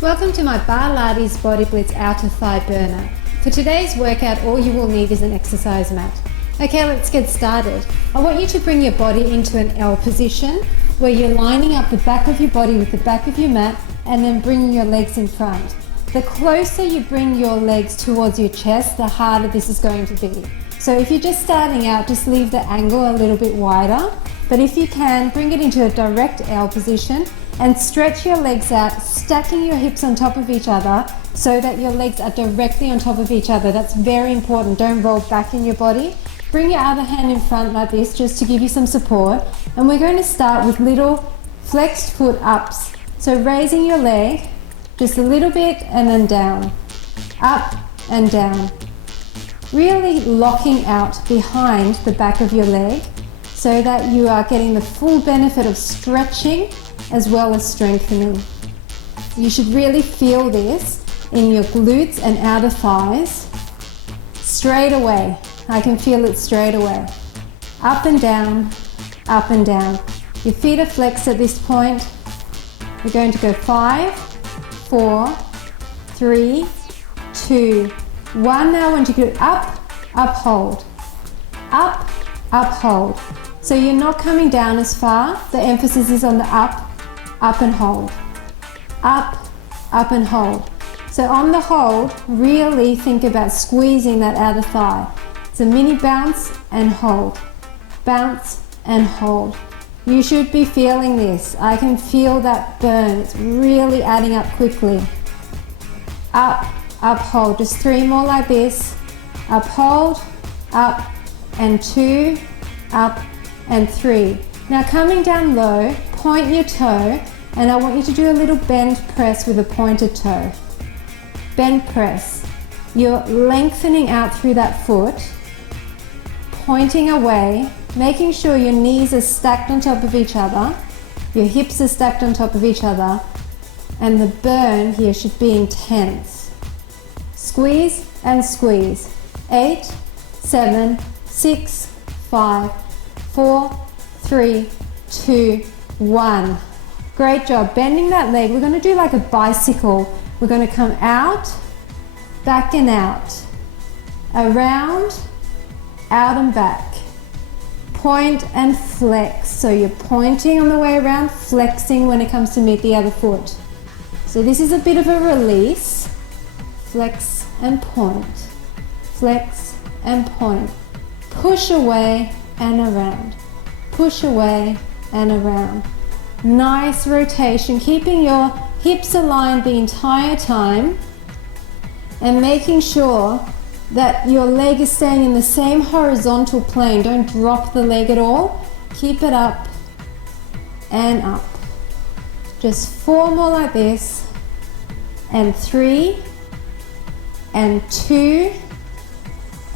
Welcome to my Bar Pilates Body Blitz outer thigh burner. For today's workout, all you will need is an exercise mat. Okay, let's get started. I want you to bring your body into an L position where you're lining up the back of your body with the back of your mat and then bringing your legs in front. The closer you bring your legs towards your chest, the harder this is going to be. So if you're just starting out, just leave the angle a little bit wider. But if you can, bring it into a direct L position and stretch your legs out, stacking your hips on top of each other so that your legs are directly on top of each other. That's very important. Don't roll back in your body. Bring your other hand in front like this just to give you some support. And we're going to start with little flexed foot ups. So raising your leg just a little bit and then down, up and down. Really locking out behind the back of your leg so that you are getting the full benefit of stretching as well as strengthening. You should really feel this in your glutes and outer thighs straight away. I can feel it straight away. Up and down, up and down. Your feet are flexed at this point. We're going to go 5, 4, 3, 2, 1. Now I want you to go up, up, hold. Up, up, hold. So you're not coming down as far. The emphasis is on the up and hold. Up and hold. So on the hold, really think about squeezing that outer thigh. It's a mini bounce and hold. Bounce and hold. You should be feeling this. I can feel that burn. It's really adding up quickly. Up, hold. Just 3 more like this. Up, hold, up, and 2, up, and 3. Now coming down low, point your toe, and I want you to do a little bend press with a pointed toe. Bend press. You're lengthening out through that foot, pointing away, making sure your knees are stacked on top of each other, your hips are stacked on top of each other, and the burn here should be intense. Squeeze and squeeze. 8, 7, 6, 5, 4, 3, 2, 1. Great job. Bending that leg. We're going to do like a bicycle. We're going to come out, back and out, around, out and back. Point and flex. So you're pointing on the way around, flexing when it comes to meet the other foot. So this is a bit of a release. Flex and point. Flex and point. Push away and around. Push away and around. Nice rotation, keeping your hips aligned the entire time and making sure that your leg is staying in the same horizontal plane. Don't drop the leg at all. Keep it up and up. Just 4 more like this, and 3, and 2,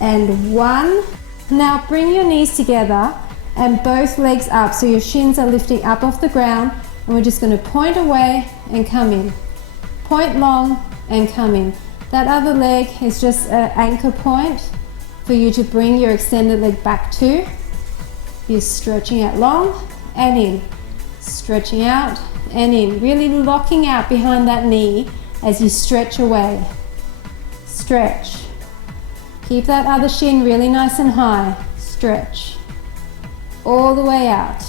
and 1. Now bring your knees together and both legs up, so your shins are lifting up off the ground, and we're just going to point away and come in. Point long and come in. That other leg is just an anchor point for you to bring your extended leg back to. You're stretching out long and in. Stretching out and in. Really locking out behind that knee as you stretch away. Stretch. Keep that other shin really nice and high. Stretch. All the way out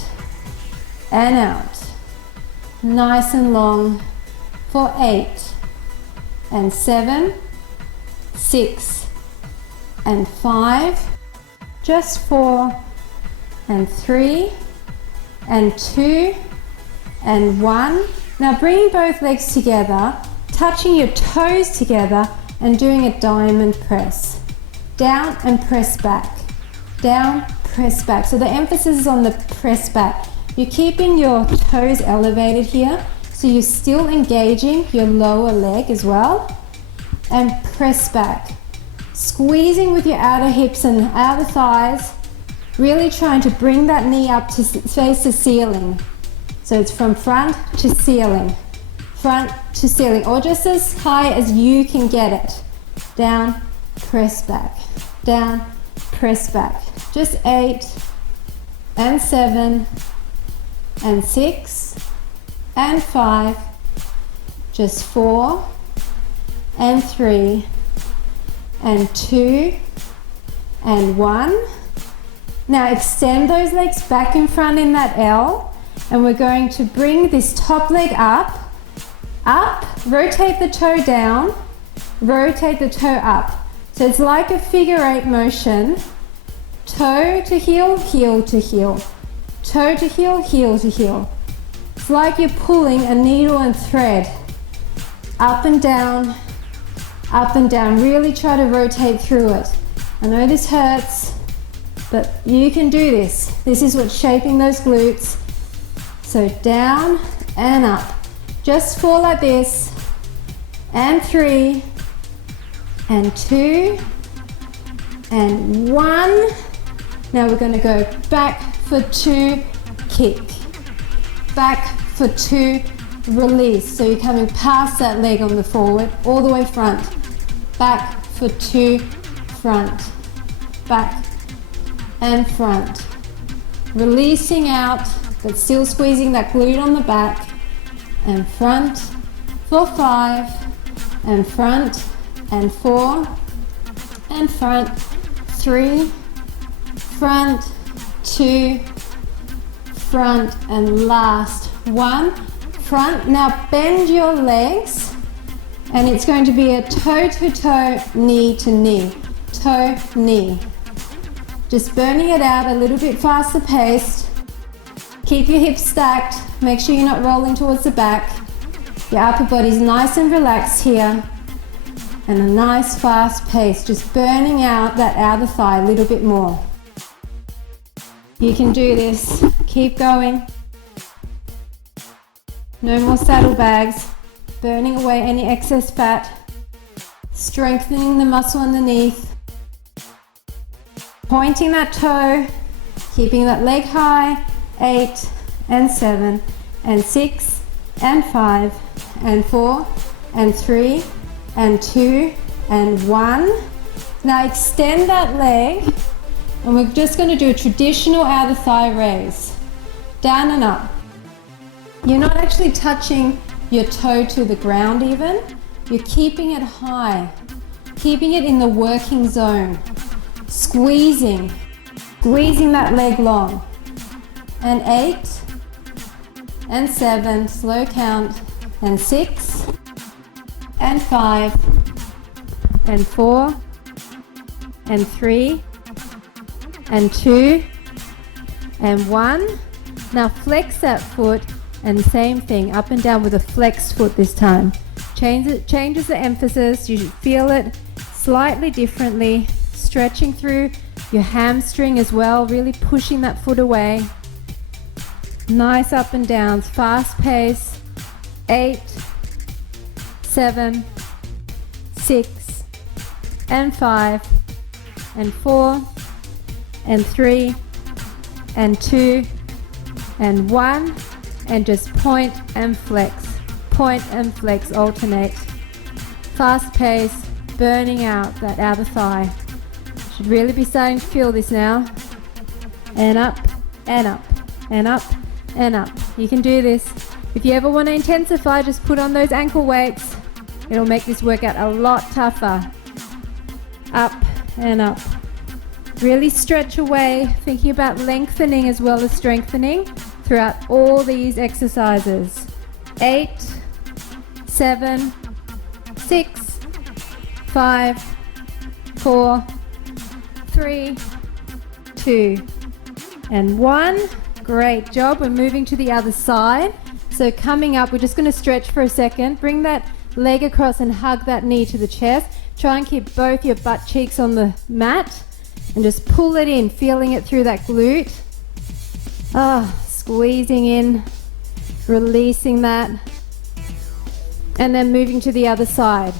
and out. Nice and long for 8 and 7, 6 and 5, just 4 and 3 and 2 and 1. Now bringing both legs together, touching your toes together and doing a diamond press. Down and press back. Down, press back. So the emphasis is on the press back. You're keeping your toes elevated here, so you're still engaging your lower leg as well. And press back. Squeezing with your outer hips and outer thighs, really trying to bring that knee up to face the ceiling. So it's from front to ceiling, front to ceiling, or just as high as you can get it. Down, press back. Down, press back. Just 8 and 7 and 6 and 5 just 4 and 3 and 2 and 1. Now extend those legs back in front in that L, and we're going to bring this top leg up, rotate the toe down, rotate the toe up. So it's like a figure 8 motion, toe to heel, heel to heel, toe to heel, heel to heel. It's like you're pulling a needle and thread, up and down, really try to rotate through it. I know this hurts, but you can do this. This is what's shaping those glutes. So down and up. Just 4 like this, and 3, and 2, and 1. Now we're going to go back for 2, kick. Back for 2, release. So you're coming past that leg on the forward, all the way front. Back for 2, front. Back and front. Releasing out, but still squeezing that glute on the back. And front for 5, and front, and 4, and front, 3, front, 2, front, and last 1, front. Now bend your legs, and it's going to be a toe to toe, knee to knee, toe, knee. Just burning it out a little bit faster paced. Keep your hips stacked. Make sure you're not rolling towards the back. Your upper body's nice and relaxed here. And a nice fast pace, just burning out that outer thigh a little bit more. You can do this. Keep going. No more saddlebags. Burning away any excess fat. Strengthening the muscle underneath. Pointing that toe. Keeping that leg high. 8 and 7 and 6 and 5 and 4 and 3 and 2 and 1. Now extend that leg, and we're just going to do a traditional outer thigh raise. Down and up. You're not actually touching your toe to the ground even. You're keeping it high, keeping it in the working zone. Squeezing that leg long. And 8 and 7, slow count, and 6 and 5 and 4 and 3 and 2 and 1. Now flex that foot, and same thing, up and down with a flexed foot this time. Changes the emphasis. You should feel it slightly differently, stretching through your hamstring as well, really pushing that foot away. Nice up and downs, fast pace. 8, 7, 6, and 5, and 4, and 3, and 2, and 1, and just point and flex, alternate. Fast pace, burning out that outer thigh. Should really be starting to feel this now. And up, and up, and up, and up. You can do this. If you ever want to intensify, just put on those ankle weights. It'll make this workout a lot tougher. Up and up. Really stretch away, thinking about lengthening as well as strengthening throughout all these exercises. 8, 7, 6, 5, 4, 3, 2, and 1. Great job. We're moving to the other side. So coming up, we're just going to stretch for a second. Bring that leg across and hug that knee to the chest. Try and keep both your butt cheeks on the mat and just pull it in, feeling it through that glute. Squeezing in, releasing that, and then moving to the other side.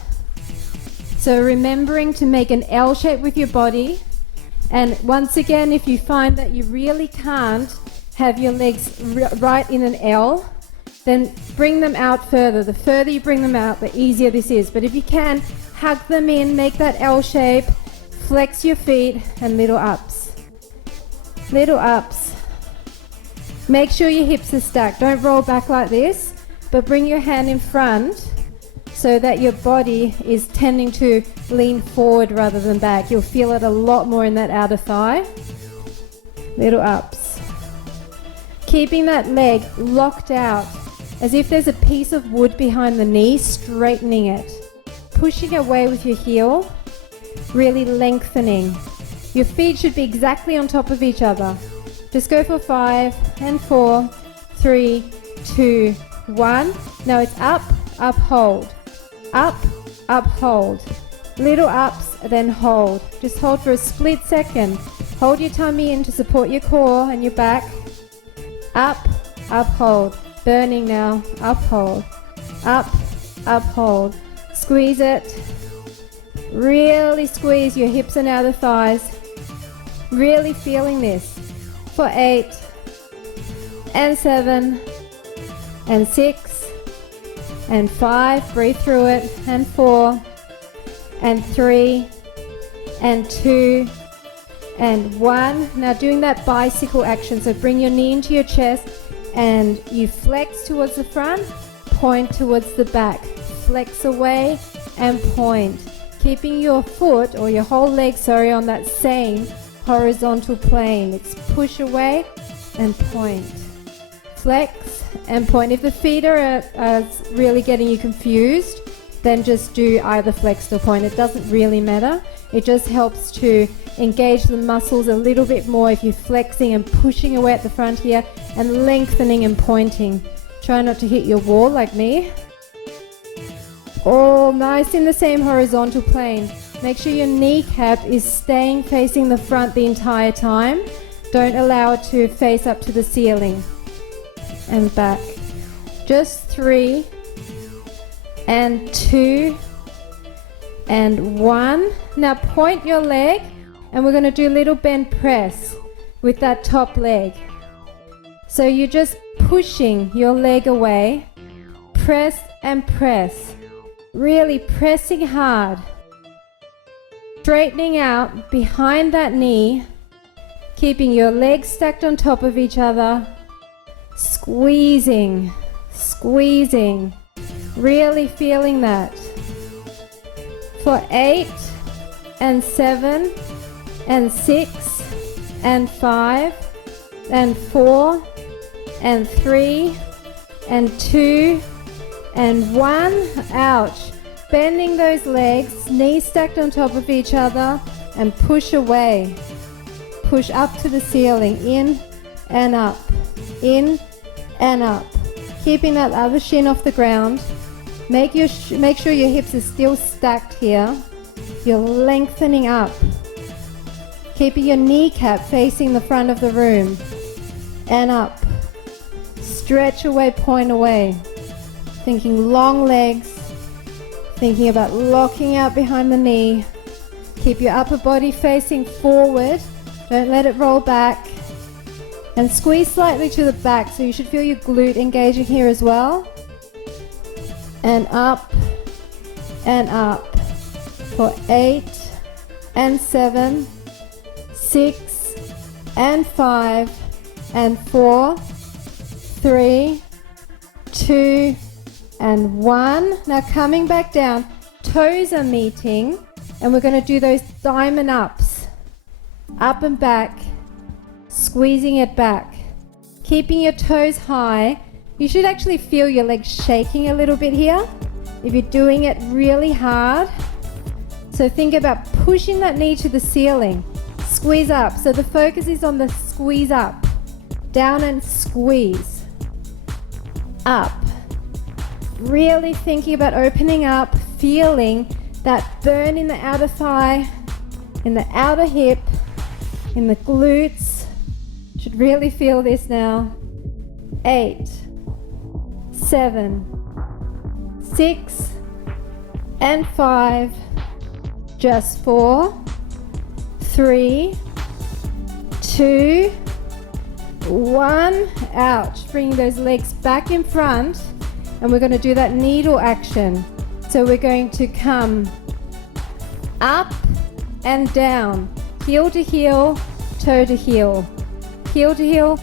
So remembering to make an L shape with your body. And once again, if you find that you really can't have your legs right in an L, then bring them out further. The further you bring them out, the easier this is. But if you can, hug them in, make that L shape, flex your feet, and little ups. Little ups. Make sure your hips are stacked. Don't roll back like this, but bring your hand in front so that your body is tending to lean forward rather than back. You'll feel it a lot more in that outer thigh. Little ups. Keeping that leg locked out as if there's a piece of wood behind the knee, straightening it. Pushing away with your heel, really lengthening. Your feet should be exactly on top of each other. Just go for 5 and 4, 3, 2, 1. Now it's up, up, hold. Up, up, hold. Little ups, then hold. Just hold for a split second. Hold your tummy in to support your core and your back. Up, up, hold. Burning now. Up, hold. Up, up, hold. Squeeze it. Really squeeze your hips and outer thighs. Really feeling this. For 8 and 7 and 6 and 5, breathe through it, and 4 and 3 and 2 and 1. Now doing that bicycle action, so bring your knee into your chest and you flex towards the front, point towards the back, flex away and point, keeping your foot or your whole leg, on that same horizontal plane. It's push away and point, flex and point. If the feet are really getting you confused, then just do either flexed or point. It doesn't really matter. It just helps to engage the muscles a little bit more if you're flexing and pushing away at the front here and lengthening and pointing. Try not to hit your wall like me. All nice in the same horizontal plane. Make sure your kneecap is staying facing the front the entire time. Don't allow it to face up to the ceiling. And back. Just 3 and 2 and 1. Now point your leg and we're going to do a little bend press with that top leg. So you're just pushing your leg away. Press and press. Really pressing hard. Straightening out behind that knee. Keeping your legs stacked on top of each other. Squeezing, squeezing. Really feeling that. For 8 and 7 and 6 and 5 and 4 and 3 and 2 and 1. Ouch. Bending those legs, knees stacked on top of each other, and push away. Push up to the ceiling, in and up, in and up. Keeping that other shin off the ground. Make sure your hips are still stacked here. You're lengthening up. Keeping your kneecap facing the front of the room. And up. Stretch away, point away. Thinking long legs. Thinking about locking out behind the knee. Keep your upper body facing forward. Don't let it roll back. And squeeze slightly to the back, so you should feel your glute engaging here as well. And up and up for 8 and 7, 6 and 5 and 4, 3, 2 and 1. Now coming back down, toes are meeting and we're going to do those diamond ups. Up and back, squeezing it back. Keeping your toes high. You should actually feel your legs shaking a little bit here if you're doing it really hard. So think about pushing that knee to the ceiling. Squeeze up. So the focus is on the squeeze up. Down and squeeze. Up. Really thinking about opening up, feeling that burn in the outer thigh, in the outer hip, in the glutes. Should really feel this now. 8, 7, 6 and 5. Just 4, 3, 2, 1. Ouch. Bringing those legs back in front. And we're going to do that needle action. So we're going to come up and down. Heel to heel, toe to heel. Heel to heel,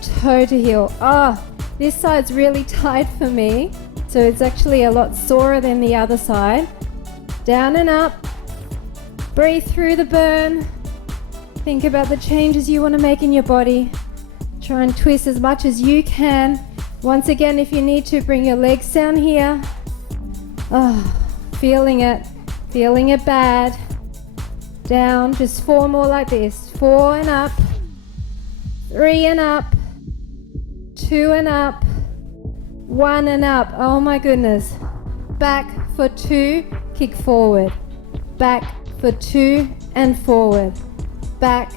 toe to heel. Oh, this side's really tight for me. So it's actually a lot sorer than the other side. Down and up. Breathe through the burn. Think about the changes you want to make in your body. Try and twist as much as you can. Once again, if you need to, bring your legs down here. Feeling it bad. Down, just 4 more like this. 4 and up, 3 and up, 2 and up, 1 and up. Oh my goodness. Back for 2, kick forward. Back for 2 and forward. Back,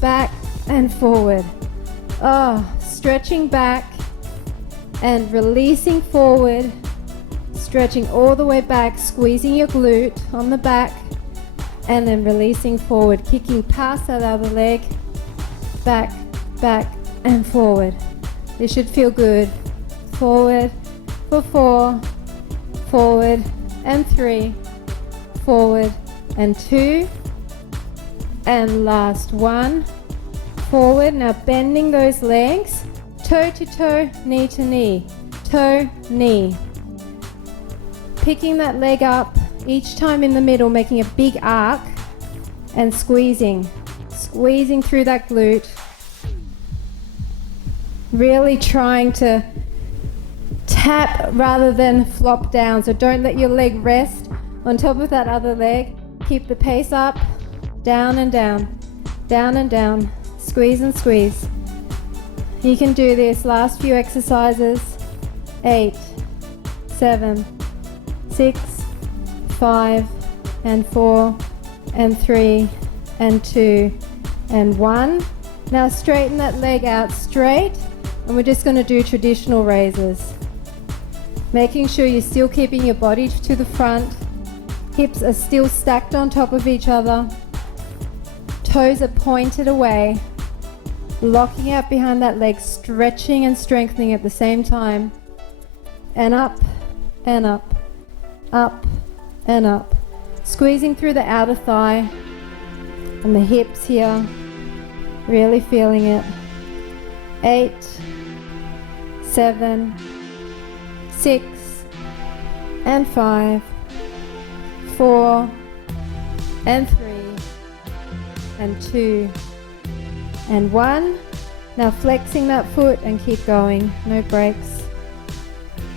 back and forward. Stretching back and releasing forward. Stretching all the way back, squeezing your glute on the back, and then releasing forward, kicking past that other leg, back, back, and forward. This should feel good. Forward for 4, forward and 3, forward and 2, and last 1, forward. Now bending those legs, toe to toe, knee to knee, toe, knee. Picking that leg up each time in the middle, making a big arc and squeezing through that glute. Really trying to tap rather than flop down. So don't let your leg rest on top of that other leg. Keep the pace up, down and down, down and down, squeeze and squeeze. You can do this. Last few exercises. 8, 7, 6, 5, and 4, and 3, and 2, and 1. Now straighten that leg out straight, and we're just going to do traditional raises. Making sure you're still keeping your body to the front. Hips are still stacked on top of each other. Toes are pointed away. Locking out behind that leg, stretching and strengthening at the same time. And up, and up, up, and up. Squeezing through the outer thigh and the hips here. Really feeling it. 8, 7, 6, and 5, 4, and 3, and 2, and 1. Now flexing that foot and keep going, no breaks.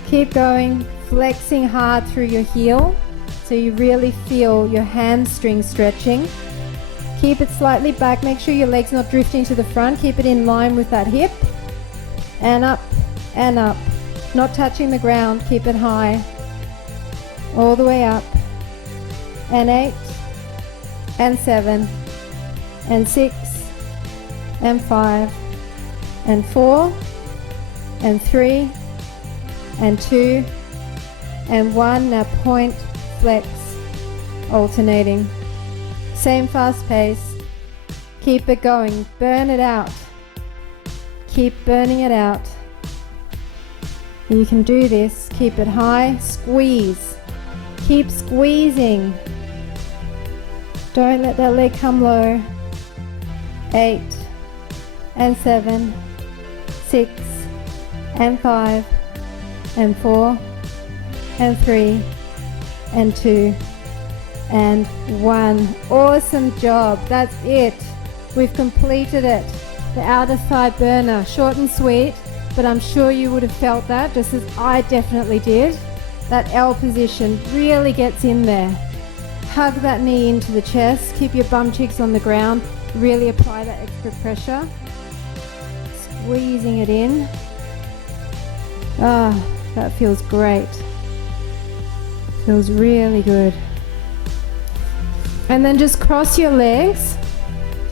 Keep going, flexing hard through your heel so you really feel your hamstring stretching. Keep it slightly back, make sure your leg's not drifting to the front, keep it in line with that hip. And up, not touching the ground, keep it high. All the way up. And 8, and 7, and 6, and 5, and 4, and 3, and 2, and 1. Now point, flex, alternating. Same fast pace. Keep it going. Burn it out. Keep burning it out. You can do this. Keep it high. Squeeze. Keep squeezing. Don't let that leg come low. 8, and 7, 6, and 5, and 4, and 3, and 2, and 1. Awesome job. That's it. We've completed it. The outer thigh burner. Short and sweet, but I'm sure you would have felt that, just as I definitely did. That L position really gets in there. Hug that knee into the chest. Keep your bum cheeks on the ground. Really apply that extra pressure. Squeezing it in. That feels great. Feels really good. And then just cross your legs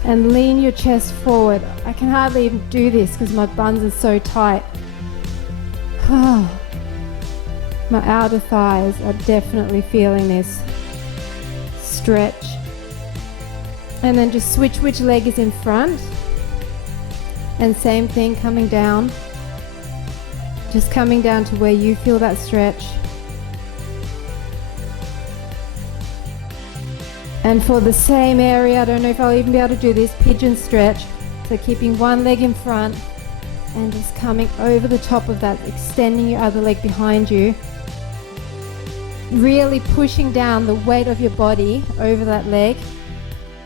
and lean your chest forward. I can hardly even do this because my buns are so tight. My outer thighs are definitely feeling this stretch. And then just switch which leg is in front. And same thing, coming down. Just coming down to where you feel that stretch. And for the same area, I don't know if I'll even be able to do this, pigeon stretch. So keeping one leg in front and just coming over the top of that, extending your other leg behind you. really pushing down the weight of your body over that leg,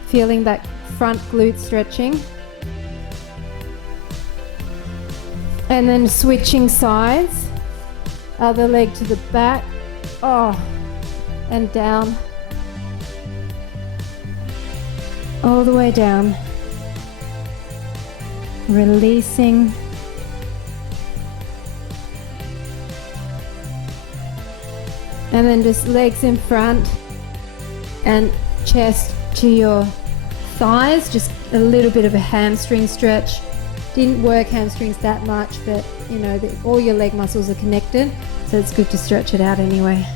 feeling that front glute stretching. And then switching sides, other leg to the back, and down, all the way down, releasing. And then just legs in front and chest to your thighs, just a little bit of a hamstring stretch. Didn't work hamstrings that much, but you know, all your leg muscles are connected, so it's good to stretch it out anyway.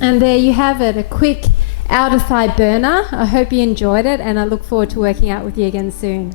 And there you have it, a quick outer thigh burner. I hope you enjoyed it, and I look forward to working out with you again soon.